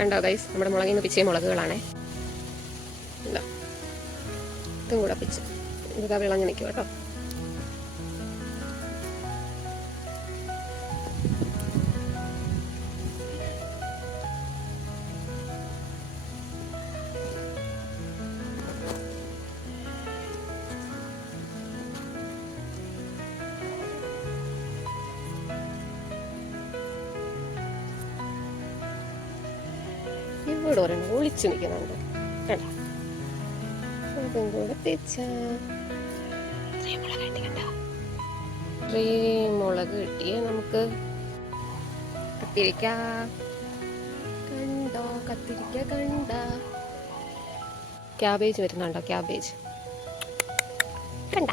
കണ്ടോ ഗൈസ്, നമ്മുടെ മുളകിൽ നിന്ന് പിച്ചിയ മുളകുകളാണേ. ഇതും കൂടെ പിച്ച് ഇതാ വിളഞ്ഞ് നിൽക്കും കേട്ടോ. ഇവിടെ ഒരെണ്ണം ഒളിച്ചു നിൽക്കുന്നുണ്ട് കേട്ടോ. അതും കൂടെ മുളക് കിട്ടിയേ നമുക്ക്. കത്തിരിക്ക കണ്ടോ, കത്തിരിക്ക കണ്ട. ക്യാബേജ് വരുന്നുണ്ടോ, ക്യാബേജ് കണ്ട.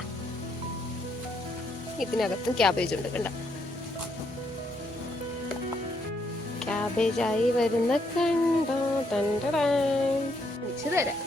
ഇതിനകത്തും ക്യാബേജ് ഉണ്ട് കണ്ട. ക്യാബേജായി വരുന്ന കണ്ടോ. വെച്ച് തരാം.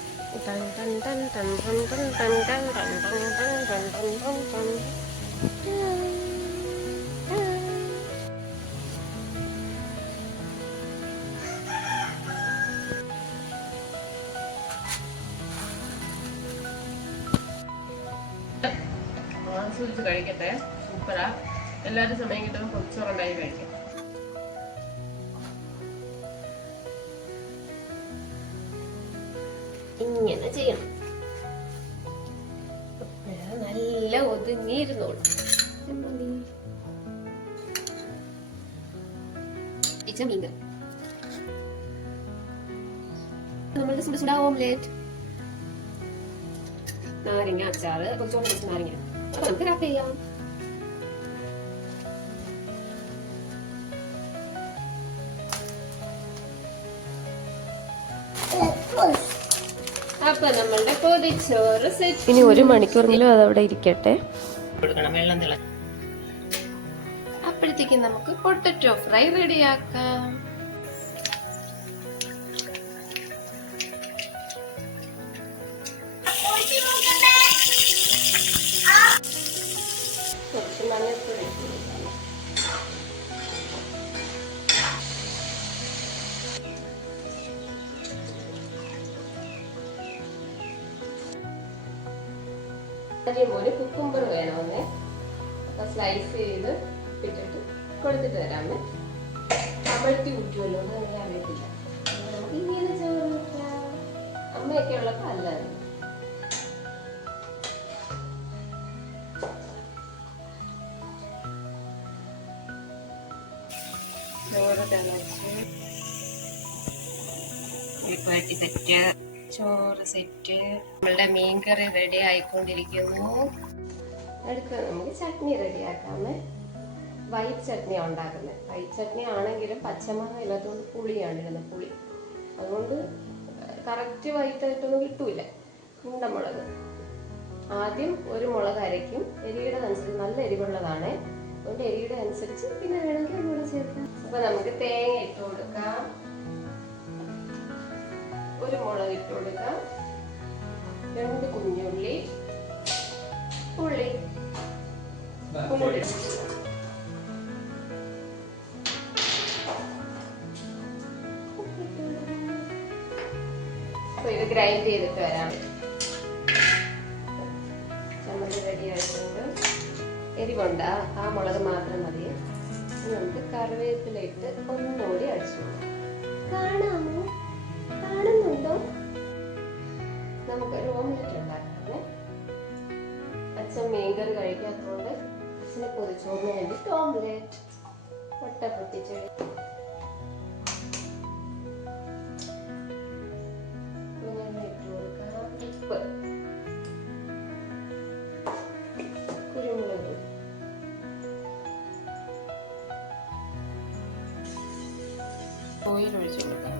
ആസ്വദിച്ച് കഴിക്കട്ടെ. സൂപ്പറാ. എല്ലാവരും സമയം കിട്ടുമ്പോൾ പൊതിച്ചോറുണ്ടായി കഴിക്കാം. ഇങ്ങനെ ചെയ്യണം. നല്ല ഒതുങ്ങിയിരുന്നോളൂ. നമ്മളുടെ സുട സുട ഓംലെറ്റ്, നാരങ്ങ അച്ചാറ്, കുറച്ച് നാരങ്ങ. അപ്പൊ നമുക്ക് റാപ്പ് ചെയ്യാം. അപ്പൊ നമ്മളുടെ പൊതിച്ചോറ് സെറ്റ്. ഇനി 1 മണിക്കൂറെങ്കിലും അതവിടെ ഇരിക്കട്ടെ. അപ്പോഴത്തേക്ക് നമുക്ക് പൊട്ടറ്റോ ഫ്രൈ റെഡിയാക്കാം. കുറച്ച് മഞ്ഞൾപ്പൊടി, ഒരു കുക്കുംബർ വേണമെന്നേ. അപ്പൊ സ്ലൈസ് ചെയ്ത് ഇട്ടിട്ട് കൊടുത്തിട്ട് തരാമേ. കമഴ്ത്തി ഊറ്റുമല്ലോ, അത് അങ്ങനെ അറിയത്തില്ല. നമുക്ക് ഇങ്ങനെ ചോറ് വെക്കാം. അമ്മയൊക്കെ ഉള്ളപ്പോ അല്ലാതെ. ചോറ് തിളച്ച് മെഴുക്കുവരട്ടി സെറ്റ്, ചോറ് സെറ്റ്. നമ്മളുടെ മീൻകറി റെഡി ആയിക്കൊണ്ടിരിക്കുന്നു. അടുത്ത നമുക്ക് ചട്നി റെഡിയാക്കാമേ. വൈറ്റ് ചട്നി ഉണ്ടാക്കുന്നത്. വൈറ്റ് ചട്നി ആണെങ്കിലും പച്ചമുളക് ഇല്ലാത്തതുകൊണ്ട് പുളിയാണ് ഇടുന്നത്. പുളി അതുകൊണ്ട് കറക്റ്റ് വൈറ്റ് ആയിട്ടൊന്നും കിട്ടൂല. ഉണ്ടമുളക് ആദ്യം ഒരു മുളക് അരയ്ക്കും. എരിയുടെ അനുസരിച്ച്, നല്ല എരിവുള്ളതാണ്, അതുകൊണ്ട് എരിയുടെ അനുസരിച്ച് പിന്നെ വേണമെങ്കിൽ അതുകൂടെ ചേർക്കാം. അപ്പൊ നമുക്ക് തേങ്ങ ഇട്ട് കൊടുക്കാം. ഒരു മുളക് ഇട്ട് കൊടുക്കാം. 2 കുഞ്ഞുള്ളി, ഉള്ളി അപ്പൊ ഇത് ഗ്രൈൻഡ് ചെയ്തിട്ട് വരാം. ചമ്മന്തി റെഡി ആയിട്ടുണ്ട്. എരിവുണ്ട്, ആ മുളക് മാത്രം മതി. നമുക്ക് കറിവേപ്പില ഇട്ട് ഒന്നുകൂടി അടിച്ചു. കാണാമോ, കാണുന്നുണ്ടോ? നമുക്കൊരു ഓംലെറ്റ് ഉണ്ടാക്കാമേ. അച്ഛൻ മീൻകറി കഴിക്കാത്തതുകൊണ്ട് അച്ഛനെ പൊതിച്ചോറിന് വേണ്ടിയിട്ട് ഓംലെറ്റ്. മുട്ട പൊട്ടിച്ചെടി, ഇട്ട് കൊടുക്കാം. ഉപ്പ്, കുരുമുളക്, ഓയിൽ ഒഴിച്ചു കൊടുക്കാം.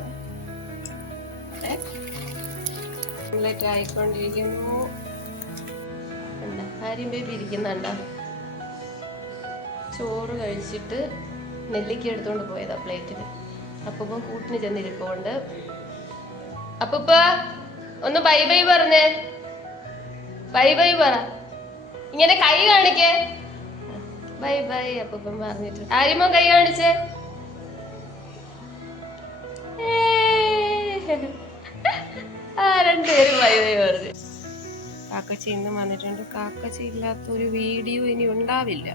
ഓംലെറ്റ് ആയിക്കൊണ്ടിരിക്കുന്നു. അരിമ്പേപ്പി ഇരിക്കുന്നുണ്ടോ? ചോറ് കഴിച്ചിട്ട് നെല്ലിക്ക എടുത്തോണ്ട് പോയതാ പ്ലേറ്റിൽ. അപ്പൂപ്പ കൂട്ടിന് ചെന്നിരിപ്പുണ്ട്. അപ്പൂപ്പ ഒന്ന് ബൈ ബൈ പറഞ്ഞേ. ബൈ ബൈ പറ. ഇങ്ങനെ കൈ കാണിക്കേ. ബൈ ബൈ അപ്പൂപ്പൻ പറഞ്ഞിട്ട്. ആരിമോ കൈ കാണിച്ചേ. ബൈ ബൈ പറഞ്ഞു. കാക്കച്ചി ഇന്ന് വന്നിട്ടുണ്ട്. കാക്കച്ചി ഇല്ലാത്തൊരു വീഡിയോ ഇനി ഉണ്ടാവില്ല.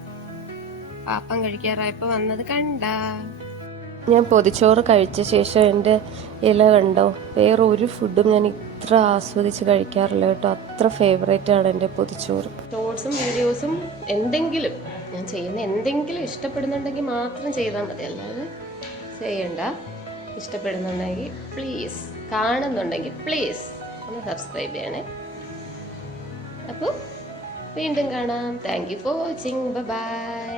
പാപ്പം കഴിക്കാറായപ്പോ വന്നത് കണ്ട. ഞാൻ പൊതിച്ചോറ് കഴിച്ച ശേഷം എൻ്റെ ഇല കണ്ടോ, വേറെ ഒരു ഫുഡും ഞാൻ ഇത്ര ആസ്വദിച്ച് കഴിക്കാറില്ല കേട്ടോ. അത്ര ഫേവറേറ്റ് ആണ് എൻ്റെ പൊതിച്ചോറ്. ഷോർട്സും വീഡിയോസും എന്തെങ്കിലും ഞാൻ ചെയ്യുന്ന എന്തെങ്കിലും ഇഷ്ടപ്പെടുന്നുണ്ടെങ്കിൽ മാത്രം ചെയ്താൽ മതി, അല്ലാതെ ചെയ്യണ്ട. ഇഷ്ടപ്പെടുന്നുണ്ടെങ്കിൽ പ്ലീസ്, കാണുന്നുണ്ടെങ്കിൽ പ്ലീസ് ഒന്ന് സബ്സ്ക്രൈബ് ചെയ്യണേ. അപ്പോൾ വീണ്ടും കാണാം. Thank you for watching. By.